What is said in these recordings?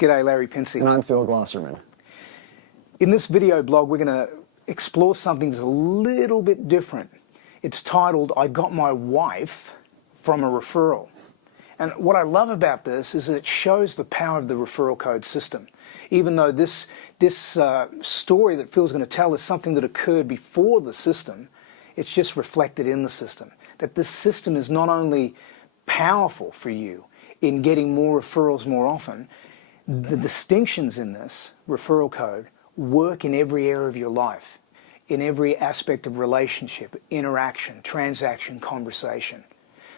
G'day, Larry Pinsey. And I'm Phil Glosserman. In this video blog, we're going to explore something that's a little bit different. It's titled, I Got My Wife from a Referral. And what I love about this is that it shows the power of the referral code system. Even though this story that Phil's going to tell is something that occurred before the system, it's just reflected in the system. That this system is not only powerful for you in getting more referrals more often, the distinctions in this referral code work in every area of your life, in every aspect of relationship, interaction, transaction, conversation.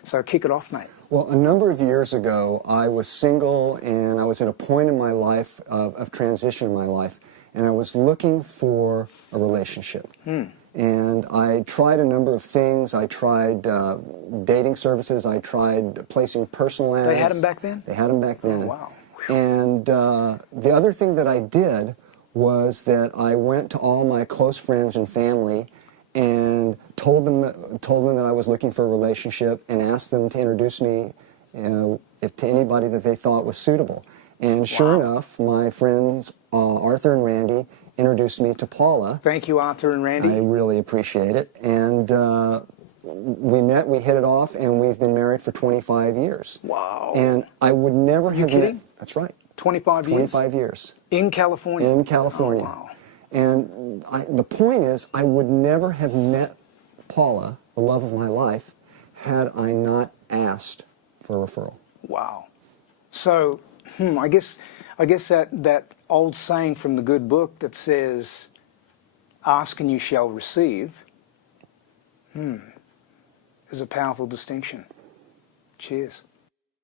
So kick it off, mate. Well, a number of years ago, I was single and I was at a point in my life of transition in my life, and I was looking for a relationship. And I tried a number of things. I tried dating services. I tried placing personal ads. They had them back then? They had them back then. Oh, wow. And the other thing that I did was that I went to all my close friends and family and told them that I was looking for a relationship and asked them to introduce me to anybody that they thought was suitable. And sure enough, my friends Arthur and Randy introduced me to Paula. Thank you, Arthur and Randy. I really appreciate it. And we met, we hit it off, and we've been married for 25 years. Wow. And I would never have kidding? met... That's right. 25 years? 25 years. In California? In California. Oh, wow. And the point is, I would never have met Paula, the love of my life, had I not asked for a referral. Wow. So, I guess that old saying from the good book that says, ask and you shall receive, is a powerful distinction. Cheers.